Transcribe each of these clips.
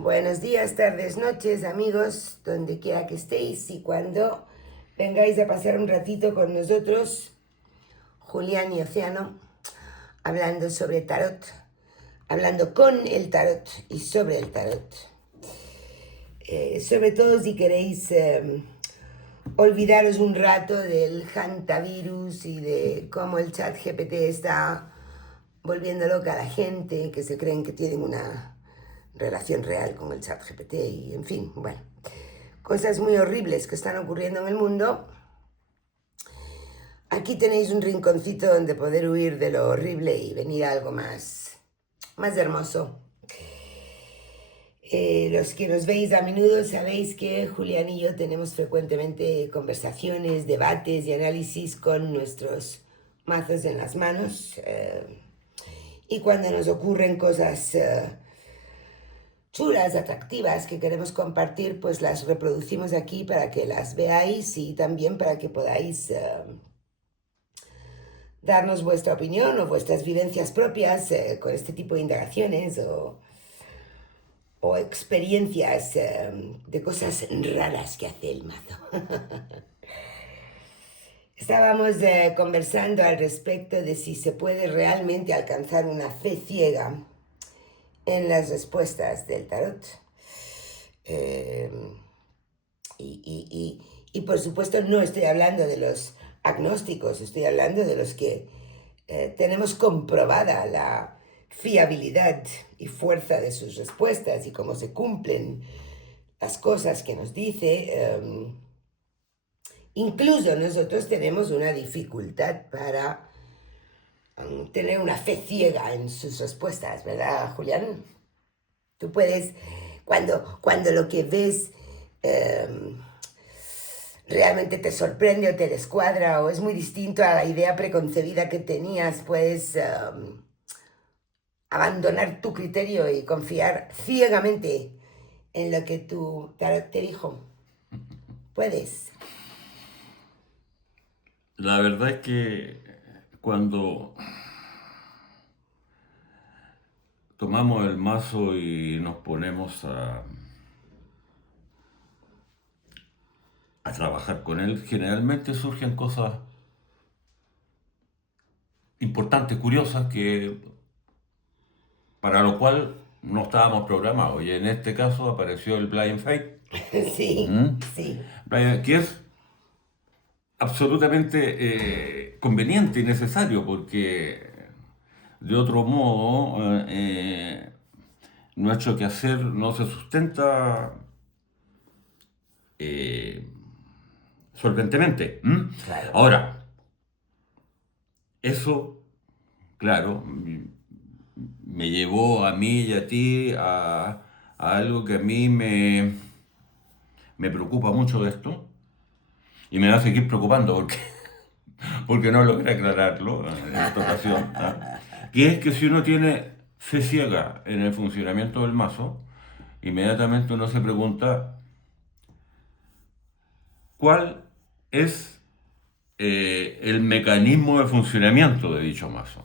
Buenos días, tardes, noches, amigos, donde quiera que estéis y cuando vengáis a pasar un ratito con nosotros, Julián y Océano, hablando sobre tarot, hablando con el tarot y sobre el tarot. Sobre todo si queréis olvidaros un rato del hantavirus y de cómo el chat GPT está volviendo loca a la gente que se creen que tienen una relación real con el chat GPT y en fin, bueno, cosas muy horribles que están ocurriendo en el mundo. Aquí tenéis un rinconcito donde poder huir de lo horrible y venir a algo más hermoso. Los que nos veis a menudo sabéis que Julián y yo tenemos frecuentemente conversaciones, debates y análisis con nuestros mazos en las manos. Y cuando nos ocurren cosas chulas, atractivas que queremos compartir, pues las reproducimos aquí para que las veáis y también para que podáis darnos vuestra opinión o vuestras vivencias propias con este tipo de indagaciones o experiencias de cosas raras que hace el mazo. Estábamos conversando al respecto de si se puede realmente alcanzar una fe ciega en las respuestas del tarot. Y por supuesto no estoy hablando de los agnósticos, estoy hablando de los que tenemos comprobada la fiabilidad y fuerza de sus respuestas y cómo se cumplen las cosas que nos dice. Incluso nosotros tenemos una dificultad para tener una fe ciega en sus respuestas, ¿verdad, Julián? Tú puedes, cuando lo que ves realmente te sorprende o te descuadra o es muy distinto a la idea preconcebida que tenías, puedes abandonar tu criterio y confiar ciegamente en lo que tu tarot te dijo. Puedes. La verdad es que cuando tomamos el mazo y nos ponemos a trabajar con él, generalmente surgen cosas importantes, curiosas, que para lo cual no estábamos programados. Y en este caso apareció el Blind Fate, Sí, ¿m? sí. Que es absolutamente conveniente y necesario, porque de otro modo nuestro quehacer no se sustenta eh, solventemente. Claro. Ahora, eso, claro, me llevó a mí y a ti a algo que a mí me preocupa mucho de esto y me va a seguir preocupando porque no logré aclararlo en esta ocasión. Que es que si uno tiene fe ciega en el funcionamiento del mazo, inmediatamente uno se pregunta cuál es el mecanismo de funcionamiento de dicho mazo.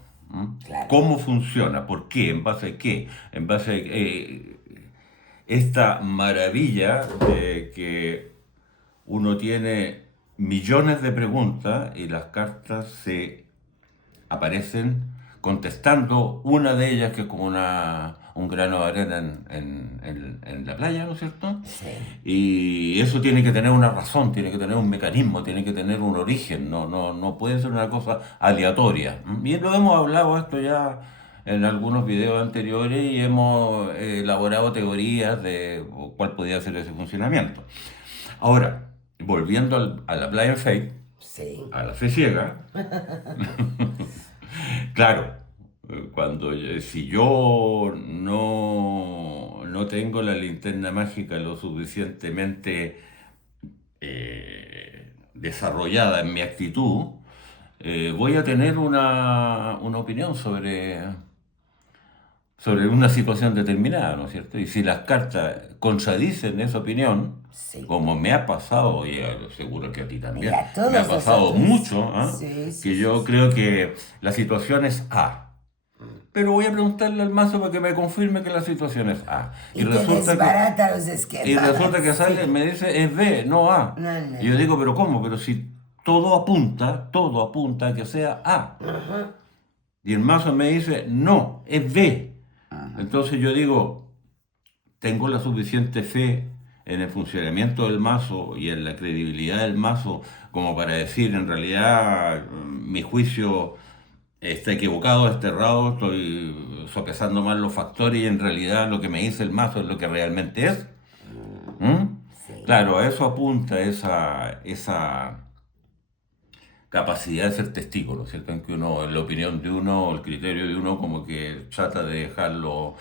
Claro. ¿Cómo funciona? ¿Por qué? ¿En base a qué? En base a esta maravilla de que uno tiene millones de preguntas y las cartas se aparecen contestando una de ellas que es como un grano de arena en la playa, ¿no es cierto? Sí. Y eso tiene que tener una razón, tiene que tener un mecanismo, tiene que tener un origen, no puede ser una cosa aleatoria. Bien, lo hemos hablado esto ya en algunos videos anteriores y hemos elaborado teorías de cuál podría ser ese funcionamiento. Ahora, volviendo a la Blind Faith, Sí. a la fe ciega, claro, si yo no tengo la linterna mágica lo suficientemente desarrollada en mi actitud, voy a tener una opinión sobre una situación determinada, ¿no es cierto? Y si las cartas contradicen esa opinión, Sí. como me ha pasado, y seguro que a ti Y también, a me ha todos pasado nosotros. mucho, Sí, sí, que sí, yo sí. creo que la situación es A. pero voy a preguntarle al mazo para que me confirme que la situación es A. Y te desbarata los esquemas. Y resulta que sale, me dice, es B, no A. No. Y yo digo, pero ¿cómo? Pero si todo apunta a que sea A. Ajá. Y el mazo me dice, no, es B. Ajá. Entonces yo digo, tengo la suficiente fe en el funcionamiento del mazo y en la credibilidad del mazo como para decir, en realidad, mi juicio está equivocado, está errado, estoy sopesando mal los factores y en realidad lo que me dice el mazo es lo que realmente es. ¿Mm? Sí. Claro, a eso apunta esa capacidad de ser testigo, ¿no es cierto? En que uno, la opinión de uno, el criterio de uno, como que trata de dejarlo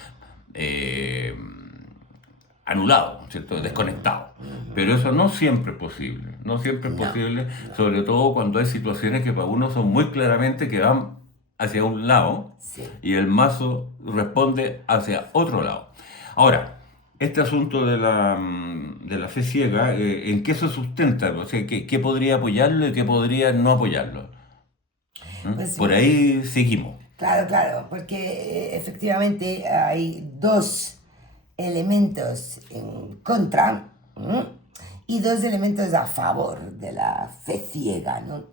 anulado, ¿no es cierto? Desconectado. Pero eso no siempre es posible, no siempre es posible, sobre todo cuando hay situaciones que para uno son muy claramente que van hacia un lado Sí. y el mazo responde hacia otro lado. Ahora, este asunto de la fe ciega, ¿en qué se sustenta? O sea, ¿qué podría apoyarlo y qué podría no apoyarlo? Pues, Por ahí seguimos. claro, porque efectivamente hay dos elementos en contra, ¿no? Y dos elementos a favor de la fe ciega, ¿no?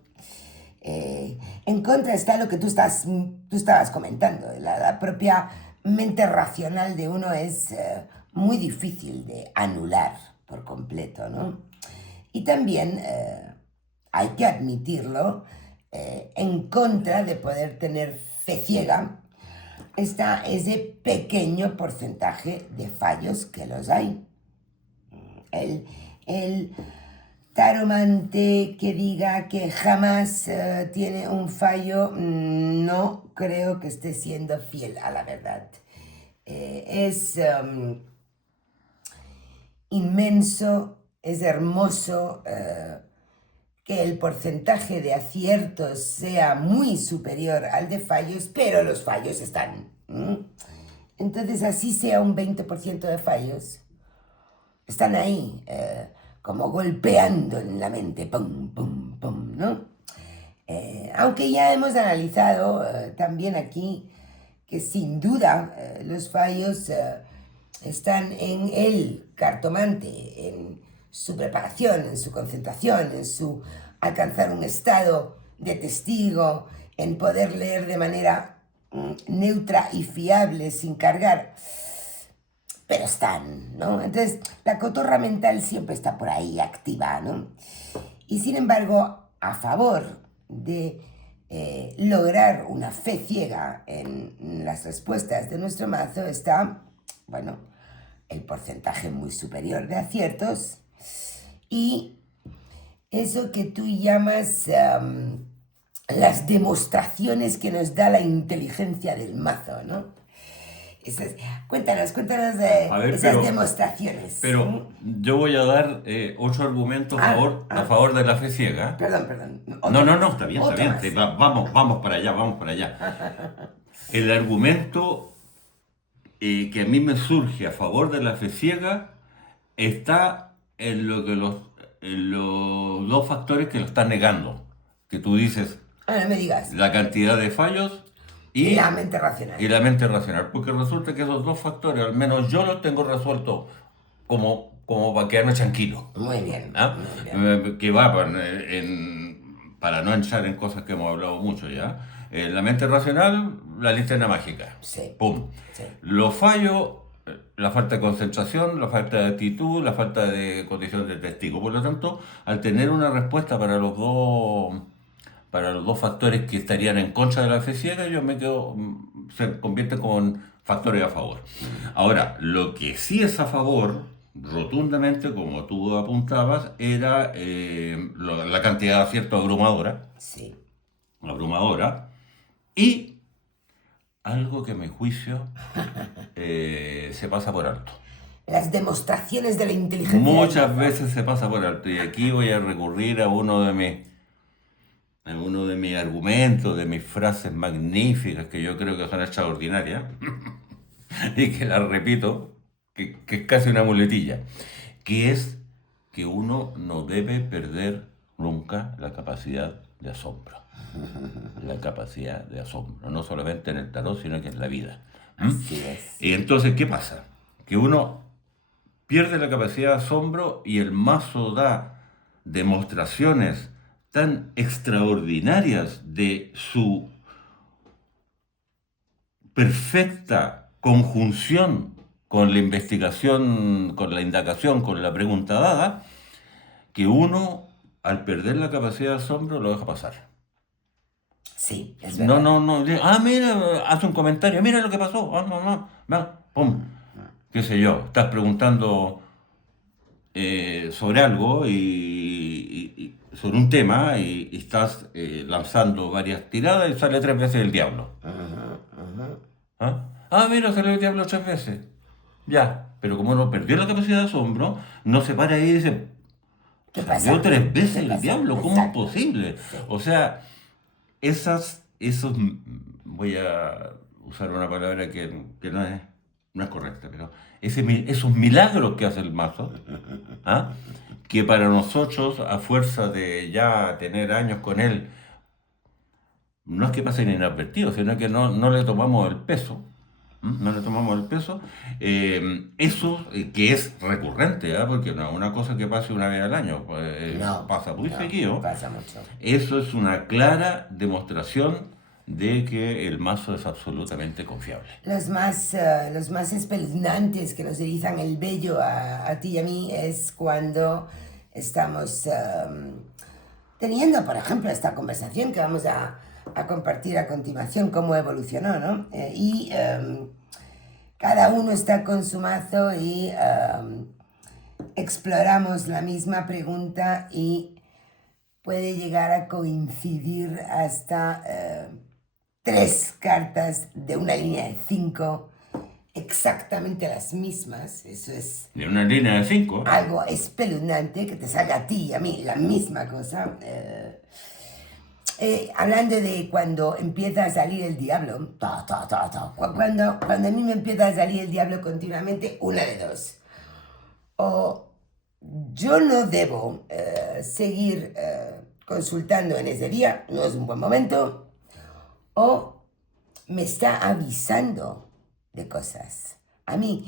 En contra está lo que tú estabas comentando. La propia mente racional de uno es muy difícil de anular por completo, ¿no? Y también hay que admitirlo, en contra de poder tener fe ciega, está ese pequeño porcentaje de fallos que los hay. El taromante que diga que jamás tiene un fallo, no creo que esté siendo fiel a la verdad. Es inmenso, es hermoso que el porcentaje de aciertos sea muy superior al de fallos, pero los fallos están. Entonces, así sea un 20% de fallos, están ahí, como golpeando en la mente, pum, pum, pum, ¿no? Aunque ya hemos analizado también aquí que sin duda los fallos están en el cartomante, en su preparación, en su concentración, en su alcanzar un estado de testigo, en poder leer de manera neutra y fiable, sin cargar. Pero están, ¿no? Entonces, la cotorra mental siempre está por ahí activa, ¿no? Y sin embargo, a favor de lograr una fe ciega en las respuestas de nuestro mazo está, bueno, el porcentaje muy superior de aciertos y eso que tú llamas las demostraciones que nos da la inteligencia del mazo, ¿no? Cuéntanos de esas demostraciones. Pero yo voy a dar 8 argumentos a favor de la fe ciega. Perdón. No, está bien. Vamos para allá. El argumento que a mí me surge a favor de la fe ciega está en los dos factores que lo están negando. Que tú dices, no me digas. La cantidad de fallos y la mente racional. Y la mente racional. Porque resulta que esos dos factores, al menos yo los tengo resueltos como para quedarme tranquilo. Muy bien. ¿Ah? Muy bien. Que va para no entrar en cosas que hemos hablado mucho ya. La mente racional, la linterna mágica. Sí. ¡Pum! Sí. Los fallos, la falta de concentración, la falta de actitud, la falta de condición de testigo. Por lo tanto, al tener una respuesta para los dos factores que estarían en contra de la fe ciega, se convierte como factores a favor. Ahora, lo que sí es a favor, rotundamente, como tú apuntabas, era la cantidad de acierto abrumadora. Sí. Abrumadora. Y algo que a mi juicio se pasa por alto. Las demostraciones de la inteligencia. Muchas veces se pasa por alto. Y aquí voy a recurrir a uno de mis argumentos, de mis frases magníficas, que yo creo que son extraordinarias, y que las repito, que es casi una muletilla, que es que uno no debe perder nunca la capacidad de asombro. la capacidad de asombro, no solamente en el tarot, sino que en la vida. Así es. Y entonces, ¿qué pasa? Que uno pierde la capacidad de asombro y el mazo da demostraciones tan extraordinarias de su perfecta conjunción con la investigación, con la indagación, con la pregunta dada, que uno, al perder la capacidad de asombro, lo deja pasar. Sí, es No, verdad. no, no. Mira, hace un comentario, mira lo que pasó. No, no, va, pum. Qué sé yo, estás preguntando sobre algo sobre un tema y estás lanzando varias tiradas y sale 3 veces el diablo. ¿Ah? Mira, salió el diablo 3 veces. Ya, pero como no perdió la capacidad de asombro, no se para ahí y dice, ¿Qué salió pasa? 3 veces ¿Qué el pasa? diablo, ¿cómo es Exacto. posible? Sí. O sea, voy a usar una palabra que no es correcta, pero esos milagros que hace el mazo, ¿ah? Que para nosotros, a fuerza de ya tener años con él, no es que pasen inadvertidos, sino que no le tomamos el peso. No le tomamos el peso. Eso que es recurrente, ¿ah? Porque no es una cosa que pase una vez al año, pues, No, pasa muy no, seguido. pasa mucho. Eso es una clara demostración de que el mazo es absolutamente confiable. Los más espeluznantes que nos erizan el vello a ti y a mí es cuando estamos teniendo, por ejemplo, esta conversación que vamos a compartir a continuación, cómo evolucionó, ¿no? Cada uno está con su mazo y exploramos la misma pregunta y puede llegar a coincidir hasta 3 cartas de una línea de 5 exactamente las mismas. Eso es De una línea de 5, algo espeluznante, que te salga a ti y a mí la misma cosa. Hablando de cuando empieza a salir el diablo, cuando a mí me empieza a salir el diablo continuamente, una de dos. O yo no debo seguir consultando en ese día, no es un buen momento, o me está avisando de cosas. A mí,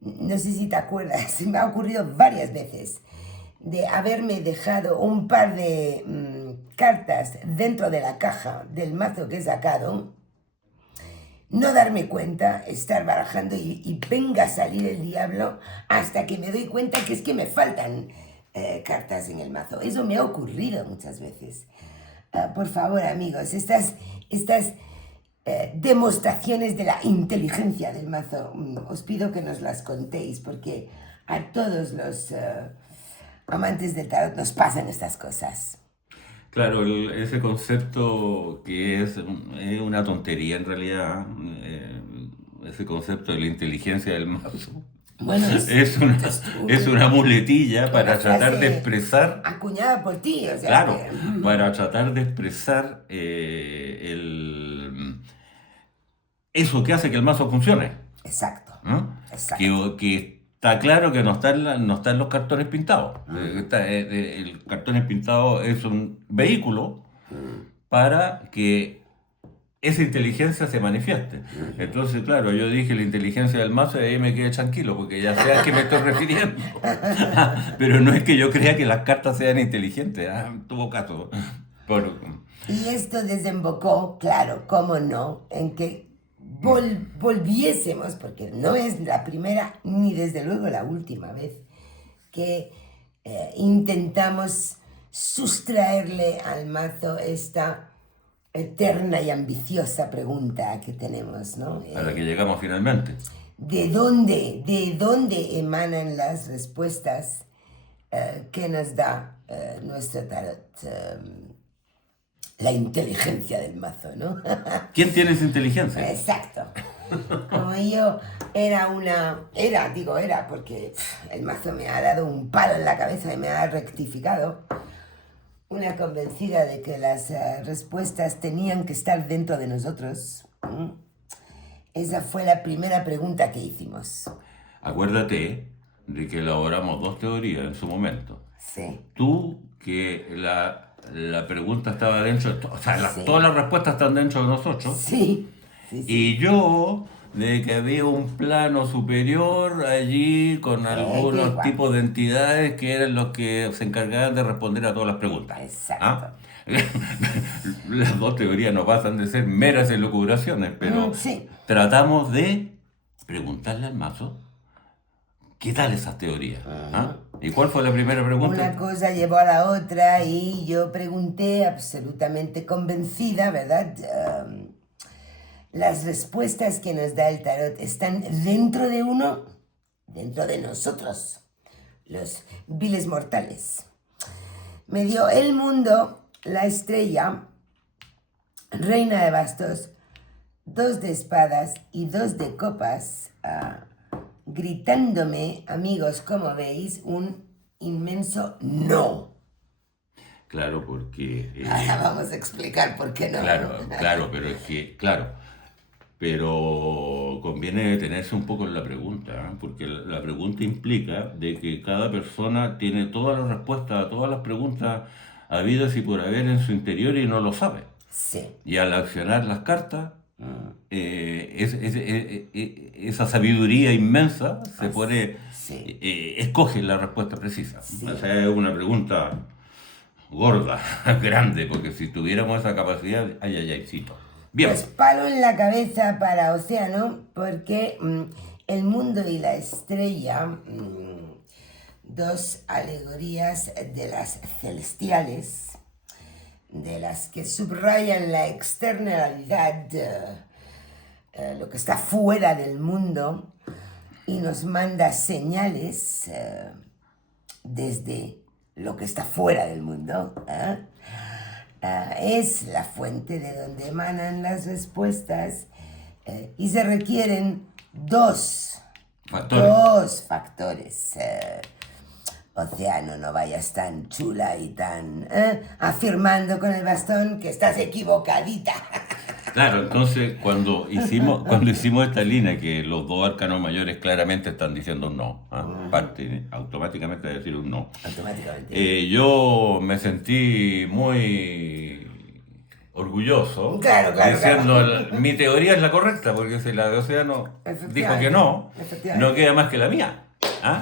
no sé si te acuerdas, me ha ocurrido varias veces de haberme dejado un par de cartas dentro de la caja del mazo que he sacado, no darme cuenta, estar barajando y venga a salir el diablo hasta que me doy cuenta que es que me faltan cartas en el mazo. Eso me ha ocurrido muchas veces. Por favor, amigos, estas demostraciones de la inteligencia del mazo, os pido que nos las contéis, porque a todos los amantes del tarot nos pasan estas cosas. claro, ese concepto que es una tontería en realidad, ese concepto de la inteligencia del mazo, Bueno, es una, es una muletilla para una tratar de frase expresar, acuñada por ti, o sea claro, que... para tratar de expresar eso que hace que el mazo funcione. Exacto, ¿No? exacto. Que está claro que no están los cartones pintados. El cartón pintado es un vehículo para que esa inteligencia se manifieste. Entonces, claro, yo dije la inteligencia del mazo y ahí me quedé tranquilo, porque ya sé a qué me estoy refiriendo. Pero no es que yo crea que las cartas sean inteligentes, en todo caso. Por, Y esto desembocó, claro, cómo no, en que volviésemos, porque no es la primera ni desde luego la última vez que intentamos sustraerle al mazo esta eterna y ambiciosa pregunta que tenemos, ¿no? a la que llegamos finalmente. ¿De dónde emanan las respuestas que nos da nuestro tarot? La inteligencia del mazo, ¿no? ¿Quién tiene esa inteligencia? Exacto. Como yo era porque el mazo me ha dado un palo en la cabeza y me ha rectificado, una convencida de que las respuestas tenían que estar dentro de nosotros. Esa fue la primera pregunta que hicimos. Acuérdate de que elaboramos 2 teorías en su momento. Sí. Tú que la la pregunta estaba dentro, o sea, Sí. todas las respuestas están dentro de nosotros. Sí, sí, sí. Y yo, de que había un plano superior allí con Qué algunos guapo. tipos de entidades que eran los que se encargaban de responder a todas las preguntas. Exacto. ¿Ah? Las dos teorías no pasan de ser meras elucubraciones, pero Sí. tratamos de preguntarle al mazo qué tal esas teorías. ¿Ah? ¿Y cuál fue la primera pregunta? Una cosa llevó a la otra y yo pregunté absolutamente convencida, ¿verdad? Las respuestas que nos da el tarot están dentro de uno, dentro de nosotros, los viles mortales. Me dio el mundo, la estrella, reina de bastos, 2 de espadas y 2 de copas, gritándome, amigos, como veis, un inmenso no. Claro, porque... Ahora vamos a explicar por qué no. Claro, pero es que, claro, pero conviene detenerse un poco en la pregunta, ¿eh? Porque la pregunta implica de que cada persona tiene todas las respuestas a todas las preguntas habidas y por haber en su interior y no lo sabe. Sí. Y al accionar las cartas, esa sabiduría inmensa se pone, Sí. escoge la respuesta precisa. Sí. O sea, es una pregunta gorda, grande, porque si tuviéramos esa capacidad, ayayaycito. Bien. Pues palo en la cabeza para Océano, porque el mundo y la estrella, 2 alegorías de las celestiales, de las que subrayan la externalidad, lo que está fuera del mundo, y nos manda señales desde lo que está fuera del mundo. Es la fuente de donde emanan las respuestas y se requieren 2 factores. Océano, no vayas tan chula y tan afirmando con el bastón que estás equivocadita. Claro, entonces cuando hicimos esta línea que los 2 arcanos mayores claramente están diciendo un no, parte automáticamente de decir un no. Automáticamente. Yo me sentí muy orgulloso Claro, diciendo claro. mi teoría es la correcta, porque si la de Océano dijo que no, no queda más que la mía.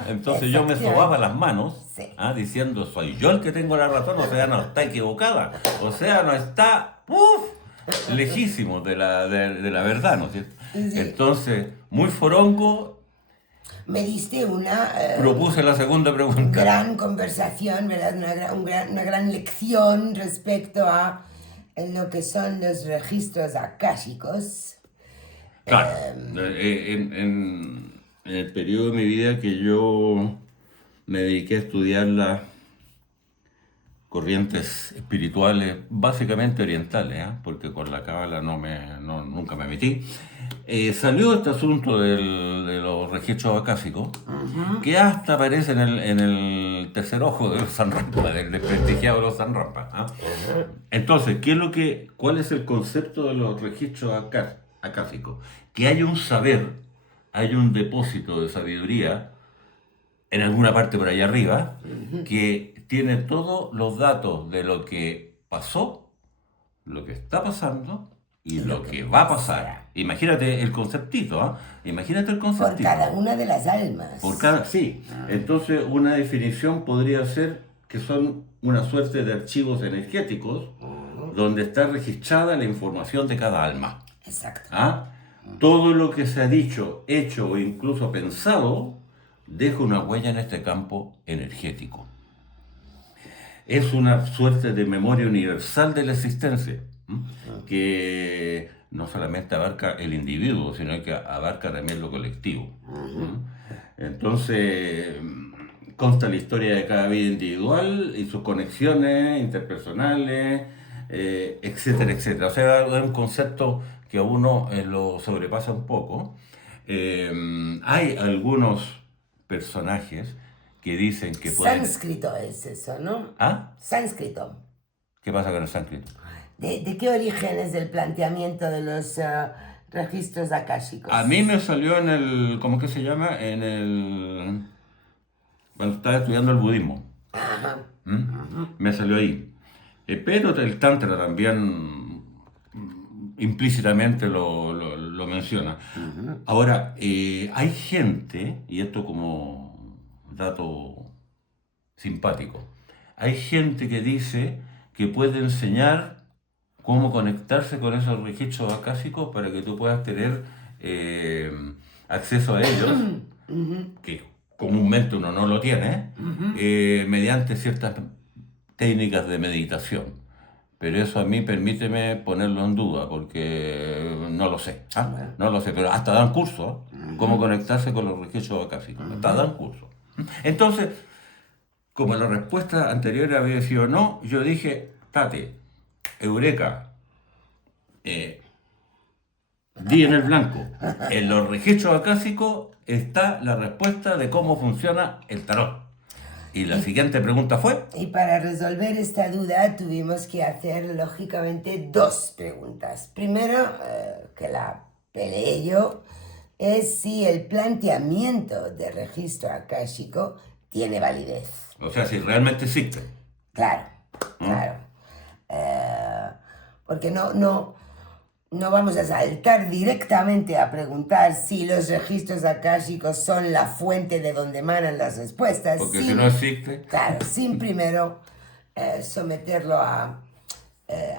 Entonces yo me sobaba las manos, sí, diciendo soy yo el que tengo la razón, Océano está equivocada, Océano está lejísimo de la verdad, ¿no es cierto? Sí. Entonces, muy forongo, me diste una propuse la segunda pregunta. Gran conversación, ¿verdad? Una gran lección respecto a lo que son los registros akáshicos. Claro, en el periodo de mi vida que yo me dediqué a estudiar las corrientes espirituales, básicamente orientales, porque con la cábala nunca me metí, salió este asunto de los registros acásicos, que hasta aparece en el tercer ojo de los San Rampa, del desprestigiado de los San Rampa. Entonces, ¿cuál es el concepto de los registros acásicos? Que hay un saber, hay un depósito de sabiduría en alguna parte por allá arriba, que tiene todos los datos de lo que pasó, lo que está pasando y lo que va a pasar. Imagínate el conceptito, Imagínate el conceptito. Por cada una de las almas. Sí. Entonces, una definición podría ser que son una suerte de archivos energéticos donde está registrada la información de cada alma. Exacto. Todo lo que se ha dicho, hecho o incluso pensado deja una huella en este campo energético. Es una suerte de memoria universal de la existencia, que no solamente abarca el individuo, sino que abarca también lo colectivo. Entonces, consta la historia de cada vida individual y sus conexiones interpersonales, etcétera, etcétera. O sea, es un concepto que a uno lo sobrepasa un poco. Hay algunos personajes que dicen que pueden... Sánscrito es eso, ¿no? Sánscrito. ¿Qué pasa con el sánscrito? ¿De qué origen es el planteamiento de los registros akáshicos? A mí me salió en el... ¿Cómo que se llama? Cuando estaba estudiando el budismo. Me salió ahí. Pero el Tantra también implícitamente lo menciona. Ahora, hay gente, y esto como dato simpático, hay gente que dice que puede enseñar cómo conectarse con esos registros acásicos para que tú puedas tener eh, acceso a ellos, que comúnmente uno no lo tiene, mediante ciertas técnicas de meditación. Pero eso a mí permíteme ponerlo en duda, porque no lo sé. No lo sé, pero hasta dan cursos, cómo conectarse con los registros acásicos. Hasta dan cursos. Entonces, como la respuesta anterior había sido no, yo dije, Tate, Eureka, di en el blanco. En los registros acásicos está la respuesta de cómo funciona el tarot. Y la siguiente pregunta fue... Y para resolver esta duda tuvimos que hacer, lógicamente, dos preguntas. Primero, que la peleé yo, es si el planteamiento de registro akáshico tiene validez. O sea, si realmente existe. Claro, claro. Porque no vamos a saltar directamente a preguntar si los registros akáshicos son la fuente de donde emanan las respuestas. Porque si no existe... Claro, sin primero someterlo a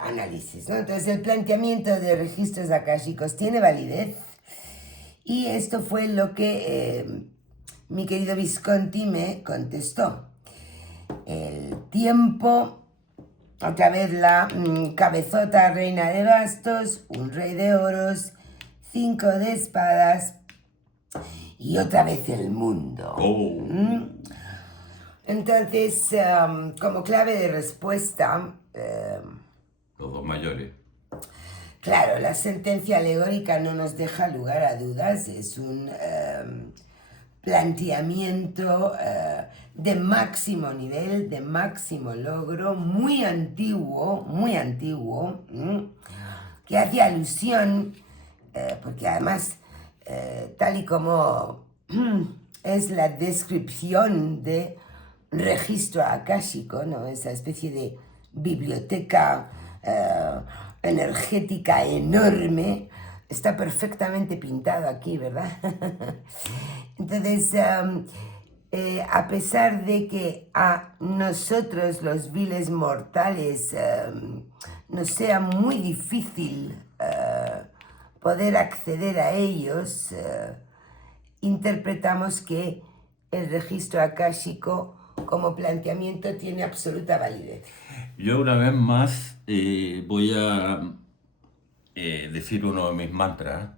análisis, ¿no? Entonces, el planteamiento de registros akáshicos tiene validez. Y esto fue lo que mi querido Visconti me contestó. El tiempo, otra vez la cabezota reina de bastos, un rey de oros, 5 de espadas y otra vez el mundo. Entonces, como clave de respuesta... los dos mayores. Claro, la sentencia alegórica no nos deja lugar a dudas, es un planteamiento de máximo nivel, de máximo logro, muy antiguo, que hace alusión, porque además, tal y como es la descripción de registro akáshico, ¿no? Esa especie de biblioteca energética enorme, está perfectamente pintado aquí, ¿verdad? Entonces, a pesar de que a nosotros los viles mortales nos sea muy difícil poder acceder a ellos, interpretamos que el registro akáshico como planteamiento tiene absoluta validez. Yo una vez más voy a decir uno de mis mantras.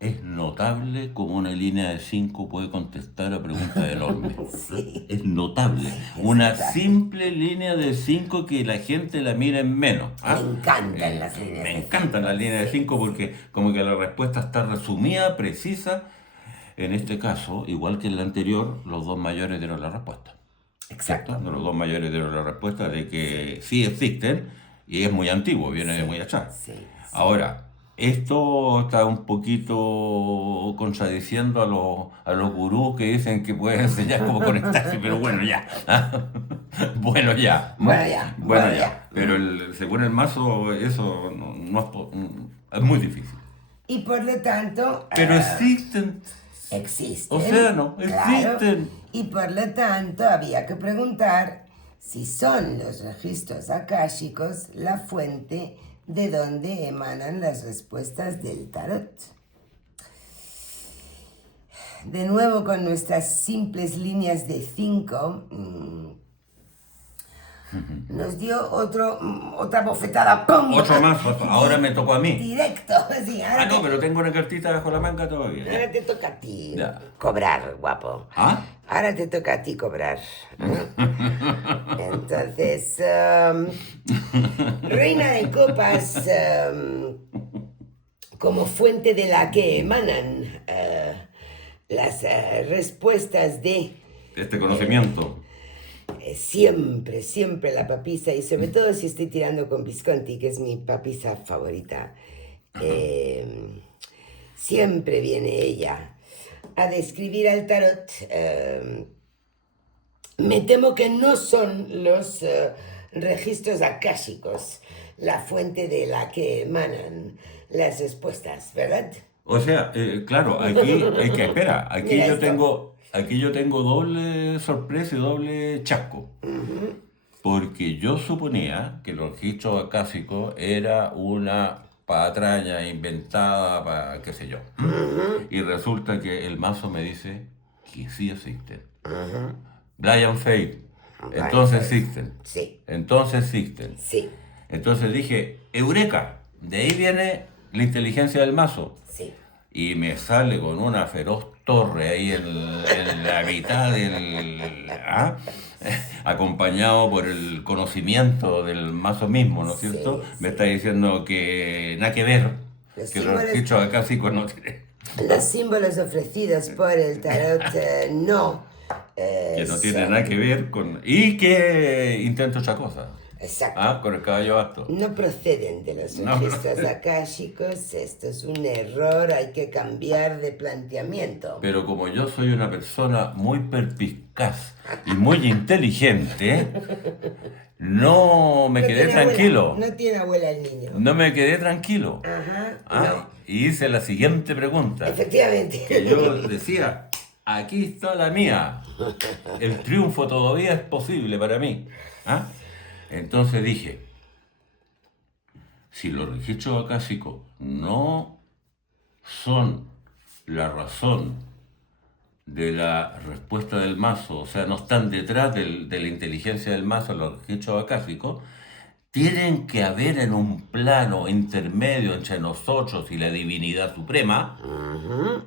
Es notable cómo una línea de 5 puede contestar a preguntas enormes. Sí. Es notable. Una simple línea de 5 que la gente la mira en menos. Me encantan las líneas Me de encantan las líneas de 5 porque como que la respuesta está resumida, precisa. En este caso, igual que en la anterior, los dos mayores dieron la respuesta. Exacto. ¿Cierto? Los dos mayores dieron la respuesta de que sí existen y es muy antiguo, viene de muy atrás. Sí. Ahora, esto está un poquito contradiciendo a los gurús que dicen que pueden enseñar cómo conectarse, pero bueno, ya. Bueno, ya. Bueno, ya. Pero según el mazo, eso no es muy difícil. Y por lo tanto... Pero existen. Existen. O sea, no, existen. Claro, y por lo tanto había que preguntar si son los registros akáshicos la fuente de donde emanan las respuestas del tarot. De nuevo con nuestras simples líneas de 5, nos dio otra bofetada. ¡Pum! Otro más, ahora me tocó a mí. Directo. Sí, No, pero tengo una cartita bajo la manga todavía. Ahora te toca a ti Ya. cobrar, guapo. ¿Ah? Ahora te toca a ti cobrar. Entonces, Reina de Copas, como fuente de la que emanan las respuestas de... Este conocimiento. Siempre la papisa, y sobre todo si estoy tirando con Visconti, que es mi papisa favorita. Siempre viene ella a describir al tarot. Me temo que no son los registros akáshicos, la fuente de la que emanan las respuestas, ¿verdad? O sea, claro, aquí hay que espera. Mira esto. Aquí yo tengo doble sorpresa y doble chasco. Porque yo suponía que el registro acásico era una patraña inventada para qué sé yo. Y resulta que el mazo me dice que sí existen. Brian Fate. Entonces Vale, existen. sí, Entonces existen. sí, Entonces dije, Eureka. De ahí viene la inteligencia del mazo. sí. Y me sale con una feroz torre ahí en la mitad del... ¿ah? Acompañado por el conocimiento del mazo mismo, ¿no es cierto? Sí, Me sí. está diciendo que nada que ver, Los que el símbolos, registro acásico no tiene, los símbolos ofrecidos por el tarot no que no tiene nada que son... ver con... Y que intento otra cosa, Exacto. ¿ah? Con el caballo basto. No proceden de los No, registros akáshicos. Esto es un error, hay que cambiar de planteamiento. pero como yo soy una persona muy perspicaz y muy inteligente, no me No quedé tiene abuela, tranquilo. no tiene abuela el niño. No me quedé tranquilo. Ajá, Ah, no. y hice la siguiente pregunta. Efectivamente. Que yo decía, aquí está la mía. El triunfo todavía es posible para mí. ¿Ah? Entonces dije, si los registros acásicos no son la razón de la respuesta del mazo, o sea, no están detrás de la inteligencia del mazo, los registros acásicos, tienen que haber en un plano intermedio entre nosotros y la divinidad suprema,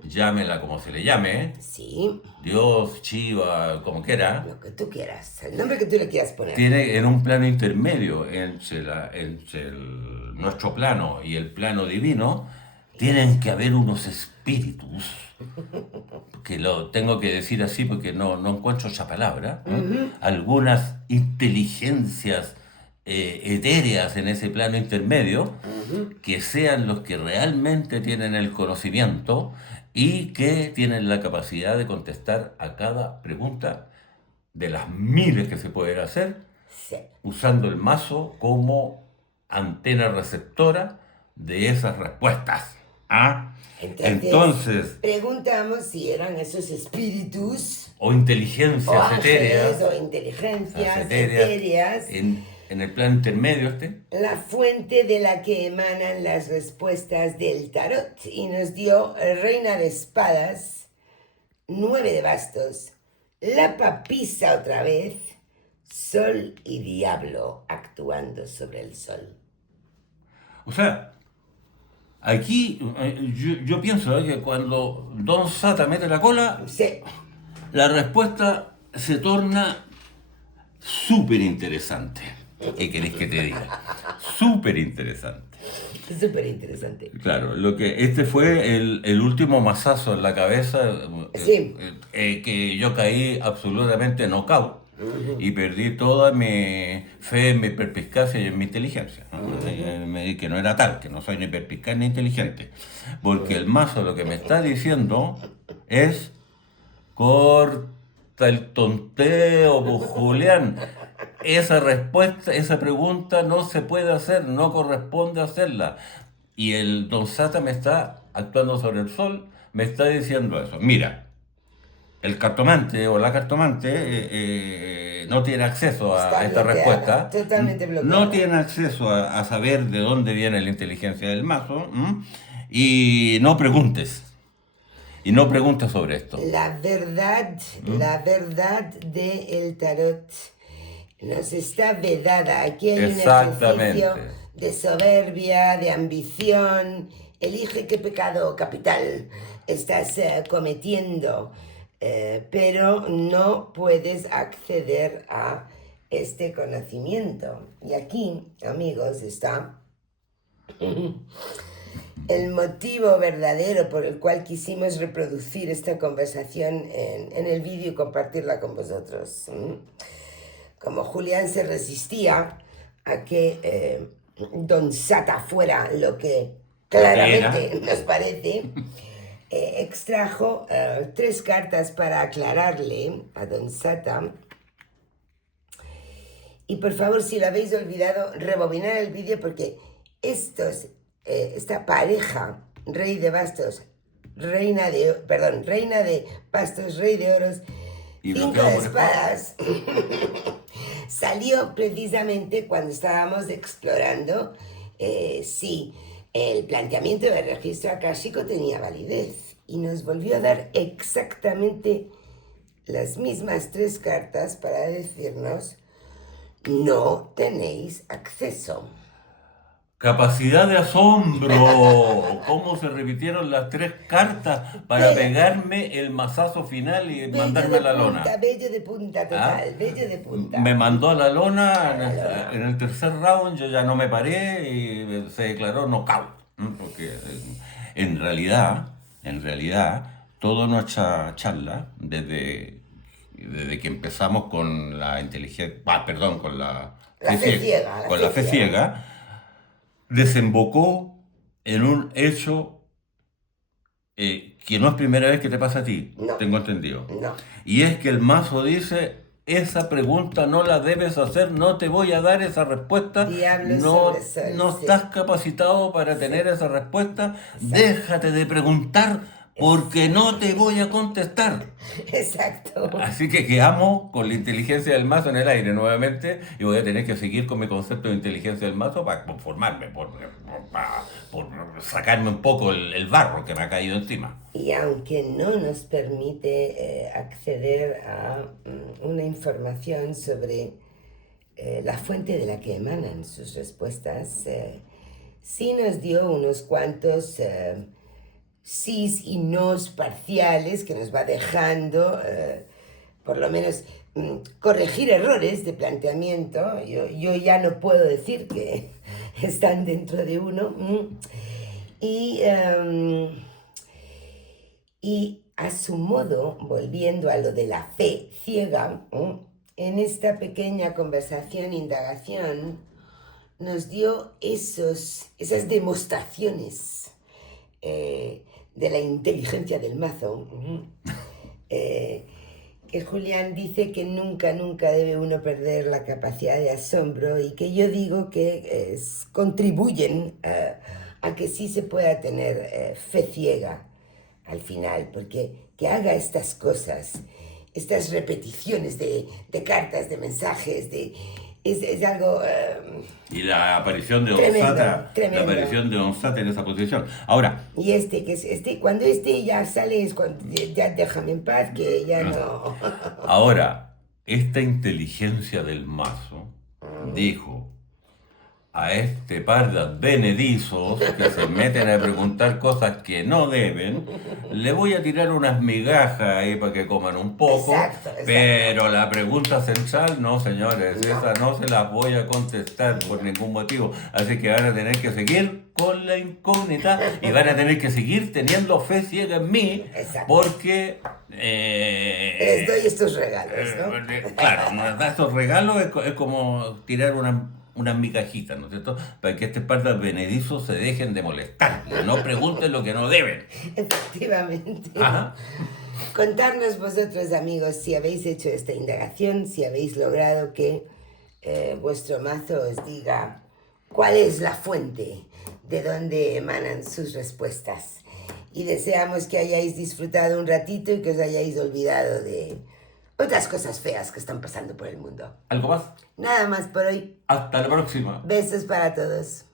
llámela como se le llame, Sí, Dios, Chiva, como quiera, lo que tú quieras, el nombre que tú le quieras poner. tiene en un plano intermedio entre, nuestro plano y el plano divino, tienen que haber unos espíritus, que lo tengo que decir así porque no encuentro esa palabra, algunas inteligencias etéreas en ese plano intermedio, que sean los que realmente tienen el conocimiento y que tienen la capacidad de contestar a cada pregunta de las miles que se pueden hacer, Sí. usando el mazo como antena receptora de esas respuestas. ¿Ah? Entonces, Entonces, preguntamos si eran esos espíritus o o inteligencias ángeles etéreas, o las inteligencias etéreas, etéreas en el plano intermedio la fuente de la que emanan las respuestas del tarot. Y nos dio Reina de Espadas, 9 de bastos, la papisa otra vez, Sol y Diablo actuando sobre el Sol. o sea, aquí yo pienso que cuando Don Sata mete la cola, Sí, la respuesta se torna súper interesante. ¿Qué querés que te diga? Súper interesante. súper interesante. Claro, este fue el último mazazo en la cabeza, Sí. que yo caí absolutamente knockout y perdí toda mi fe en mi perspicacia y en mi inteligencia, ¿no? Me di que no era tal, que no soy ni perspicaz ni inteligente, porque el mazo lo que me está diciendo es: corta el tonteo, pues, Julián. Esa respuesta, esa pregunta no se puede hacer, no corresponde hacerla. Y el Don Sata me está actuando sobre el sol, me está diciendo eso. Mira, el cartomante o la cartomante no tiene acceso a Está esta bloqueada, respuesta, totalmente no bloqueada. tiene acceso a saber de dónde viene la inteligencia del mazo, y no preguntes. Y no preguntes sobre esto. La verdad del tarot nos está vedada. Aquí hay un ejercicio Exactamente. de soberbia, de ambición. Elige qué pecado capital estás cometiendo, pero no puedes acceder a este conocimiento. Y aquí, amigos, está el motivo verdadero por el cual quisimos reproducir esta conversación en el vídeo y compartirla con vosotros. Como Julián se resistía a que Don Sata fuera lo que Lo que era. claramente nos parece, extrajo 3 cartas para aclararle a Don Sata. Y por favor, si lo habéis olvidado, rebobinar el vídeo porque esta pareja, rey de bastos, reina de bastos, rey de oros, Y 5 bloqueado de por espada. espadas, salió precisamente cuando estábamos explorando si el planteamiento del registro akáshico tenía validez y nos volvió a dar exactamente las mismas 3 cartas para decirnos no tenéis acceso. Capacidad de asombro. Cómo se repitieron las 3 cartas para pegarme el mazazo final y mandarme a la lona. Bello de punta total, bello de punta. Me mandó a la lona en el tercer round, yo ya no me paré y se declaró knockout. Porque en realidad, toda nuestra charla, desde que empezamos con la inteligencia, con la fe ciega, desembocó en un hecho que no es primera vez que te pasa a ti, No. tengo entendido. No. Y es que el mazo dice, esa pregunta no la debes hacer, no te voy a dar esa respuesta, no estás capacitado para tener esa respuesta, déjate de preguntar porque no te voy a contestar. Exacto. Así que quedamos con la inteligencia del mazo en el aire nuevamente y voy a tener que seguir con mi concepto de inteligencia del mazo para conformarme, por sacarme un poco el barro que me ha caído encima. Y aunque no nos permite acceder a una información sobre la fuente de la que emanan sus respuestas, sí nos dio unos cuantos sís y nos parciales que nos va dejando, por lo menos, corregir errores de planteamiento. Yo ya no puedo decir que están dentro de uno. Y a su modo, volviendo a lo de la fe ciega, en esta pequeña conversación, indagación, nos dio esas demostraciones de la inteligencia del mazo, que Julián dice que nunca debe uno perder la capacidad de asombro y que yo digo que contribuyen a que sí se pueda tener fe ciega al final, porque que haga estas cosas, estas repeticiones de cartas, de mensajes, es algo y la aparición de tremendo. La aparición de Onsata en esa posición. Ahora, y cuando ya sale es cuando ya déjame en paz, que ya no. Ahora, esta inteligencia del mazo dijo a este par de advenedizos que se meten a preguntar cosas que no deben, le voy a tirar unas migajas ahí para que coman un poco, Exacto. pero la pregunta central, no señores, esa no se las voy a contestar por ningún motivo, así que van a tener que seguir con la incógnita y van a tener que seguir teniendo fe ciega en mí, porque les doy estos regalos, ¿no? Claro, nos da estos regalos, es como tirar unas migajitas, ¿no es cierto? Para que este par de advenedizos se dejen de molestar, no pregunten lo que no deben. Efectivamente. Ajá. Contarnos vosotros, amigos, si habéis hecho esta indagación, si habéis logrado que vuestro mazo os diga cuál es la fuente de donde emanan sus respuestas. Y deseamos que hayáis disfrutado un ratito y que os hayáis olvidado de otras cosas feas que están pasando por el mundo. ¿Algo más? Nada más por hoy. Hasta la próxima. Besos para todos.